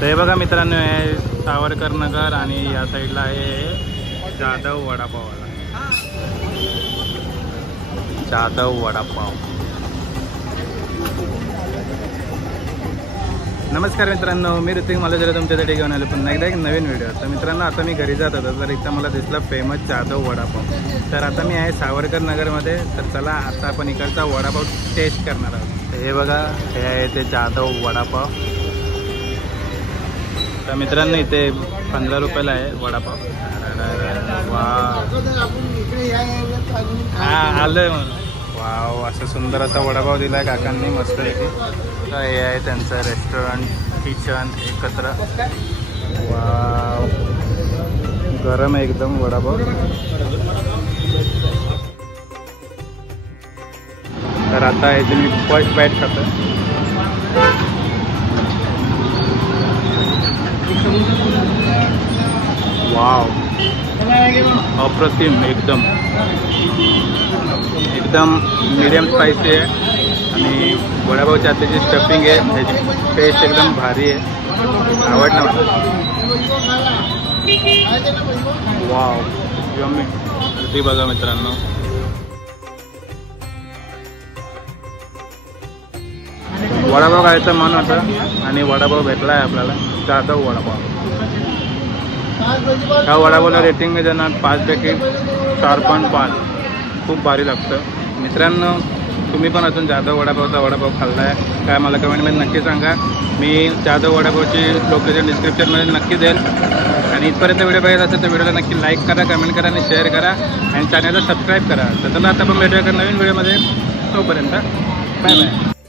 तर हे बघा मित्रांनो, हे सावरकर नगर आणि या साईडला आहे जाधव वडापाववाला. जाधव वडापाव. नमस्कार मित्रांनो, मी ऋतिक मालुसरे तुमच्यासाठी घेऊन आलो पुन्हा एकदा एक नवीन व्हिडिओ. तर मित्रांनो, आता मी घरी जात होतो तर इथं मला दिसला फेमस जाधव वडापाव. तर आता मी आहे सावरकर नगरमध्ये. तर चला आता आपण इकडचा वडापाव टेस्ट करणार आहोत. हे बघा, हे आहे ते जाधव वडापाव. तर मित्रांनो, इथे 15 रुपयाला आहे वडापाव. वा, हां आलं. वाव, असं सुंदर असा वडापाव दिला आहे काकांनी मस्तपैकी. हे आहे त्यांचं रेस्टॉरंट किचन एकत्र. वाव, गरम आहे एकदम वडापाव. तर आता इथे मी फर्स्ट बाईट खातो. वाव, अप्रतिम. एकदम मीडियम स्पायसी आहे आणि वडापावची आतली जी स्टफिंग आहे त्याची टेस्ट एकदम भारी आहे. आवडलं मला. Wow, yummy. ती बघा मित्रांनो, वडापाव खायचं मन होतं आणि वडापाव भेटला आहे आपल्याला, जाधव वडापाव. ह्या वडापावला रेटिंग आहे देणार 5 पैकी 4.5. खूप भारी लागतं. मित्रांनो, तुम्ही पण अजून जाधव वडापावचा वडापाव खाल्ला आहे काय मला कमेंटमध्ये नक्की सांगा. मी जाधव वडापावची लोकेशन डिस्क्रिप्शनमध्ये नक्की देईल. आणि इथपर्यंत व्हिडिओ पाहिजे असेल तर व्हिडिओला नक्की लाईक करा, कमेंट करा आणि शेअर करा आणि चॅनलला सबस्क्राईब करा. तर चला आता आपण भेटूया नवीन व्हिडिओमध्ये. तोपर्यंत बाय बाय.